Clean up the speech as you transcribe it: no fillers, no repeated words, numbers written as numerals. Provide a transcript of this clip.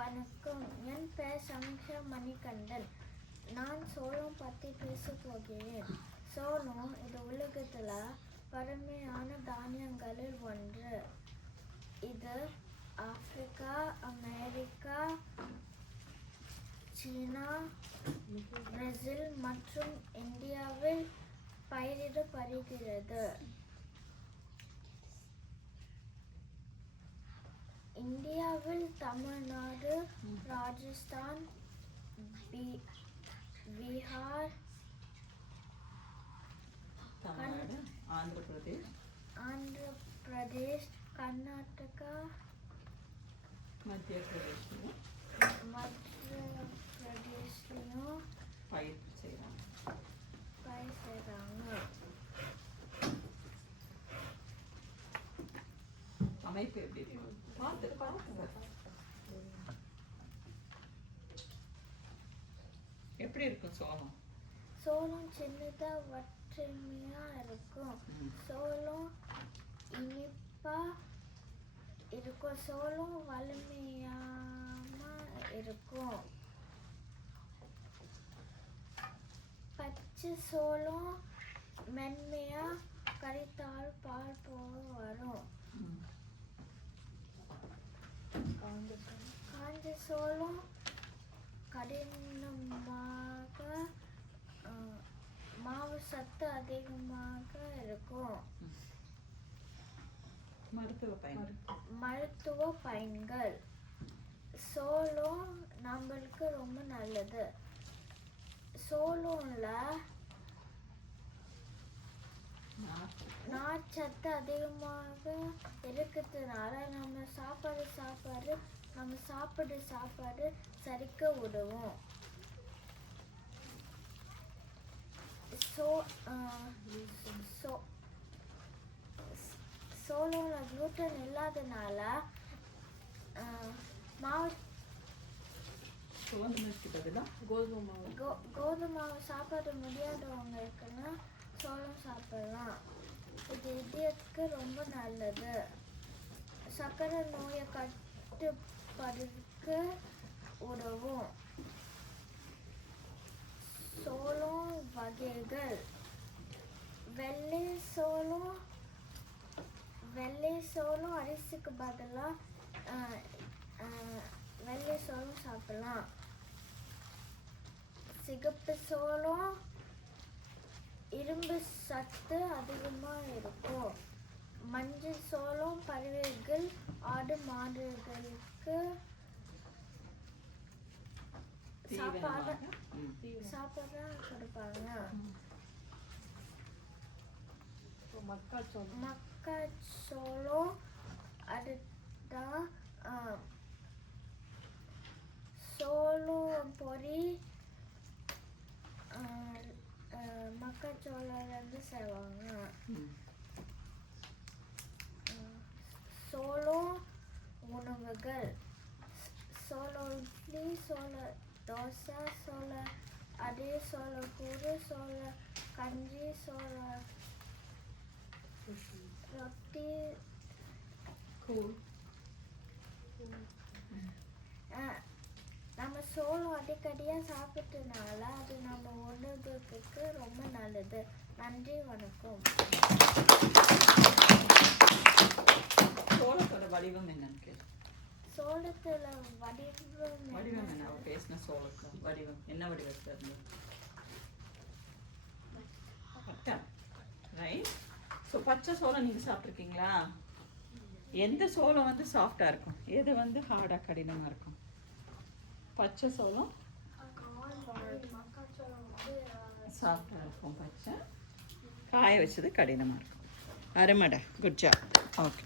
வணக்கம், என் பெயர் சமீக்ஷா மணிகண்டன். நான் சோளம் பற்றி பேச போகிறேன். சோளம் இது உலகத்தில் பழமையான தானியங்களில் ஒன்று. இது ஆப்பிரிக்கா, அமெரிக்கா, சீனா, பிரேசில் மற்றும் இந்தியாவில் பயிரிடப்படுகிறது. இந்தியாவில் தமிழ்நாடு, ராஜஸ்தான், பீகார், ஆந்திர பிரதேஷ், கர்நாடகா, மத்திய பிரதேஷ்லையும் பயிர் செய்கிறாங்க. அமைப்பு எப்படி இருக்கும்? எப்படி இருக்கும் சோளம்? சோளம் சின்னதா வட்டமையா இருக்கும். சோளம் இனிப்பா இருக்கும். சோளம் வலிமையாம இருக்கும். பச்சை சோளம் மென்மையா கரித்தால் பால் போல வரும். காஞ்ச சோளம் கடினமாக, மாவு சத்து அதிகமாக இருக்கும். மருத்துவ பயன்கள். சோளம் நம்மளுக்கு ரொம்ப நல்லது. சோளம்ல நார்ச்சத்து அதிகமாக இருக்கிறதுனால நம்ம சாப்பாடு சரிக்க உதவும். சோளம்ல குளுட்டன் இல்லாதனால மாவு கோதுமை மாவு சாப்பிட முடியாதவங்களுக்குன்னா சோளம் சாப்பிடலாம். இது இதயத்துக்கு ரொம்ப நல்லது. சர்க்கரை நோயை கட்டுப்படுறதுக்கு உதவும். சோளம் வகைகள். வெள்ளை சோளம் அரிசிக்கு பதிலாக வெள்ளை சோளம் சாப்பிடலாம். சிகப்பு சோளம் இரும்பு சத்து அதிகமாக இருக்கும். மஞ்சள் சோளம் பறவைகள், ஆடு மாடுகளுக்கு சாப்பாடு கொடுப்பாங்க. மக்காச்சோளம் அடுத்தா சோளம் பொரி மக்காச்சோளம் செய்வாங்க. சோளம் உணவுகள். சோளம் இட்லி, சோள தோசை, சோள அடை, சோள கூறு, சோள கஞ்சி, சோள ரொட்டி. நம்ம சோளம் அடிக்கடியாக சாப்பிட்டனால அது நம்ம உணவுக்கு ரொம்ப நல்லது. நன்றி, வணக்கம். சோளத்தோட வடிவம் என்னன்னு? சோளத்துல வடிவம் என்ன? பேசின சோளத்துல வடிவம் என்ன? வடிவத்துல இருந்து ரைட். ஸோ பச்சை சோளம் நீங்கள் சாப்பிட்ருக்கீங்களா? எந்த சோளம் வந்து சாஃப்டாக இருக்கும், எது வந்து ஹார்டாக கடினமாக இருக்கும்? பச்சை சோளம் சாஃப்டாக இருக்கும். பச்சை காய வச்சது கடினமாக இருக்கும். அருமடா, குட் ஜாப். ஓகே.